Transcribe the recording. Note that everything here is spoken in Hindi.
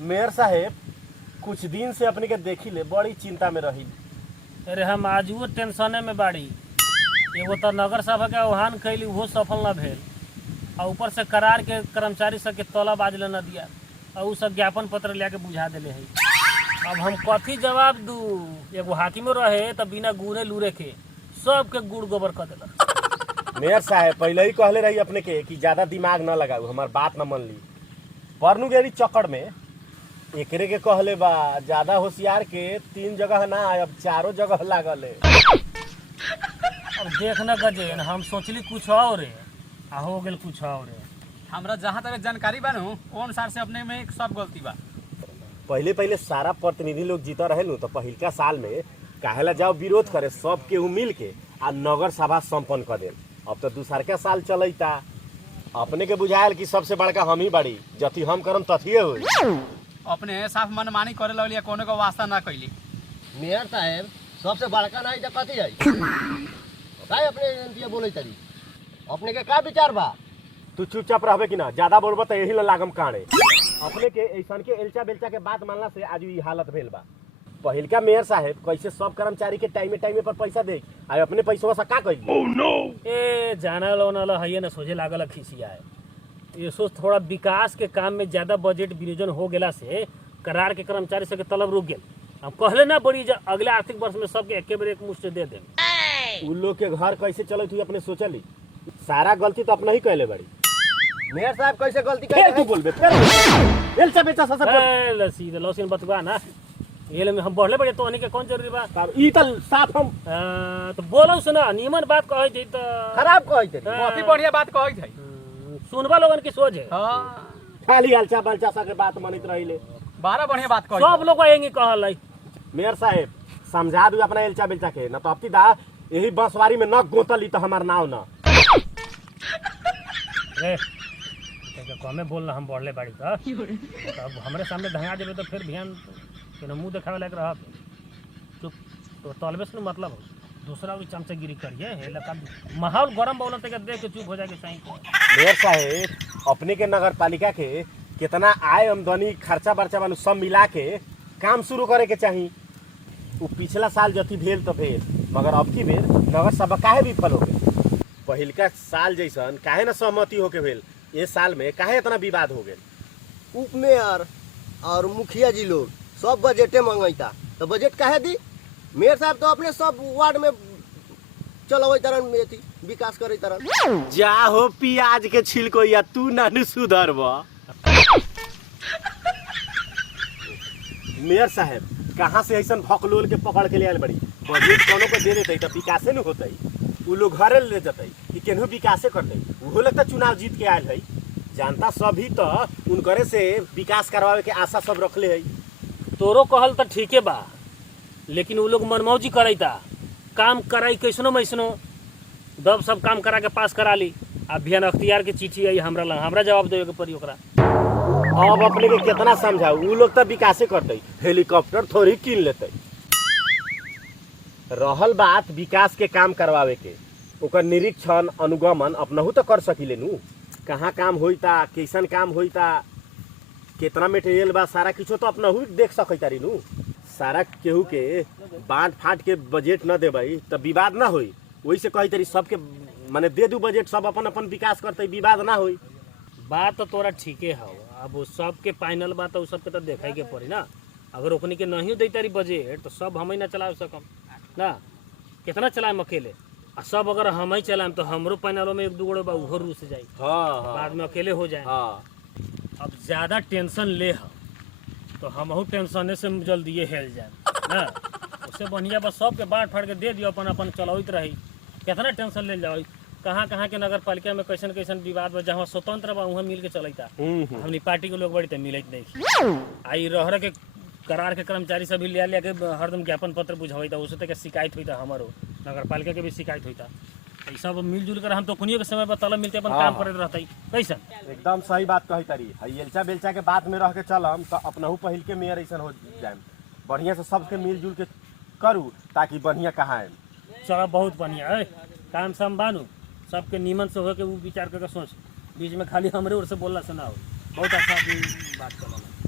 मेयर साहेब कुछ दिन से अपने के देखी ले बड़ी चिंता में रही। अरे हम आजुओ टेंशने में बाड़ी। एगो तो नगर सभा के आह्वान कैली वो सफल न भेल और ऊपर से करार के कर्मचारी सबके तलब आज न दिया और उ सब ज्ञापन पत्र लेके बुझा दिले है। अब हम कथी जवाब दू? एगो हाकिम रहे तो बिना गुणे लूरे के सबके गुड़ गोबर कर दिलक। मेयर साहेब पहले ही कहले रही अपने के कि ज्यादा दिमाग न लगाऊ, हमार बात न मन ली। परनु गेरी चक्कर में एकरे के कहले बा ज्यादा होशियार के 3 जगह ना अब 4 जगह लागल है। अब देखना गजेन हम सोचली कुछ और है आ हो गेल कुछ और है। हमरा जहाँ तक जानकारी बा नु ओ अनुसार से अपने में सब गलती बा। पहले सारा प्रतिनिधि लोग जीता रहे नु तो पहिलका साल में काहेला जाओ विरोध करे सब केहू मिल के आ नगर सभा संपन्न कर देल। अब तो दूसरका साल चलता अपने के बुझायल कि सबसे बड़का हम ही बड़ी, जथी हम करम तथिए होई। अपने साफ मनमानी करे लगलिए, कोनो को वास्ता ना कैली। मेयर साहेब सबसे बड़का नहीं तो कथी है काहे अपने एनतिया बोले तरी अपने के का विचार बा? तू चुपचाप रहबे कि ना? ज्यादा बोलबा तो यही ला लागम काणे। अपने के ऐसन के एलचा बेलचा के बात मानला से आज ई हालत भेल बा। पहिलका मेयर साहेब कैसे सब कर्मचारी के टाइमे पर पैसा दे आ अपने पैसवा से का कइली? ओह नो ए जाना लो ना है ना सोचे लागल खिसिया है। ये सोच थोड़ा विकास के काम में ज्यादा बजट विनियोजन हो गेला से करार के कर्मचारी सबके तलब रुक गेल। हम कहले ना बड़ी अगले आर्थिक वर्ष में सबके एके बेर एक मुश्त दे देम। उन लोग के घर कैसे चलत हुई अपने सोचली? सारा गलती तो अपना ही कहले बड़ी। मेयर साहब कैसे गलती फिर कर तू बोलबे फिर एलचा बेलचा सब ए लसी लौसिन बतवा ना ये में हम बढ़ले बड़े तो के कौन जरूरी बा? ई त साफ हम तो बोलो सुना नीमन बात कहे थी तो खराब कही तरी बहुत बढ़िया बात कहै छै। सुनबा लोगन की सोच है। हां खाली एलचा बेलचा सब के बात मानित रहिले। बारह बढ़िया बात कहै सब लोग आएंगे कहल है। मेयर साहेब समझा दू अपना एलचा बेलचा के, न तो अब दा यही बंसवारी में न गोतली तो हमार नाव न। रे कमे बोलना हम बढ़ले बाड़ी तो अब हमरे सामने धंगा देबे तो फिर ध्यान के मुंह देखावे लायक रह चुप तो तलबे से मतलब दूसरा भी चमचागिरी करिए हे लका माहौल गरम बोलते के देख के चुप हो जाके सही। मेयर साहेब अपने के नगर पालिका के कितना आय आमदनी खर्चा बर्चा बानू सब मिला के काम शुरू करे के चाहिए। वो पिछला साल जति भेल तो भेल, मगर अब की बेर नगर सभा काहे विफल हो गए? पहिलका साल जैसन काहे न सहमति होके भेल, ये साल में काहे इतना विवाद हो गेल? उप मेयर और मुखिया जी लोग सब बजटे मंगैता तो बजट काहे दी? मेयर साहब तो अपने सब वार्ड में चलवे तरन में थी विकास करे तरन। जा हो प्याज के छिलको या तू नानू सुधरबा। मेयर साहेब कहाँ से ऐसा भकलोल के पकड़ के ले आयल बड़ी? बजट कोनो को दे देते तो विकासे न होते, उ लोग घरे ले जाते कि केनहू विकासे करते। वो लोग तो चुनाव जीत के आयल है, जानता सभी तो उनकरे से विकास करवावे के आशा सब रखले है। तोरो कहल तो ठीके बा, लेकिन वो लोग मनमौजी करैता काम कराई कैसनो मैसनो दब सब काम करा के पास करा ली। अभियान अख्तियार के चिट्ठी आई हमरा लंग, हमरा जवाब देवे के पड़ी ओकरा। अब अपने के कितना समझाऊ, उ लोग तो विकासे करते, हेलीकॉप्टर थोड़ी कीन लेते। रहल बात विकास के काम करवावे के, ओकर निरीक्षण अनुगमन अपनहू तो कर सकिले नु। कहाँ काम होइता, कैसन काम होइता, कितना मटेरियल बा, सारा किछो तो अपनहू देख सकैता री नु। सारा केहू के बांट फाट के बजट न देबै तो विवाद ना होई। वही से कही तरी सबके माने दे दू बजट, सब अपन अपन विकास करते, विवाद ना होई। बात तो तोरा ठीके है। अब वो सबके फाइनल बात तो सबके तो देखे के पड़ी ना। अगर ओकनी के नहीं दे तारी बजट तो सब हम ही ना चला सकम ना, कितना चलाएम अकेले? आ सब अगर हम ही चलाएम तो हमरो पैनलों में एक दू गोड़ो बा उहो रूस जाए। हाँ बाद में अकेले हो जाए। हाँ अब ज्यादा टेंशन ले तो हमहू टेंशने से जल्दी हेल जाए ना। उससे बढ़िया बस सबके बांट फाड़ के दे दियो, अपन अपन चलाइत रही। कितना टेंशन ले जाओ? कहाँ कहाँ के नगर पालिका में कैसन कैसन विवाद बा, जहाँ स्वतंत्र बा वहाँ मिल के चलता। हमनी पार्टी के लोग बड़ी तो मिलत नहीं। आई रह के करार के कर्मचारी सभी ले के हरदम ज्ञापन पत्र बुझाता, उससे तक शिकायत हुई था, हमारो नगर पालिका के भी शिकायत हुई था। सब मिलजुल कर हम तो कुनियो के समय पर तलब मिलते अपन काम करते रहते कैसन। एकदम सही बात कही तारी। एलचा बेलचा के बात में रह के चलम तो अपनहू पहिल के मेयर ऐसा हो जाए। बढ़िया से सबके मिलजुल के करू ताकि बढ़िया कहाँ चलो बहुत बढ़िया है काम सम बानू सबके नीमन से हो के वो विचार करके सोच। बीच में खाली हमरे ओर से बोलना सुना हो बहुत अच्छा बात कर।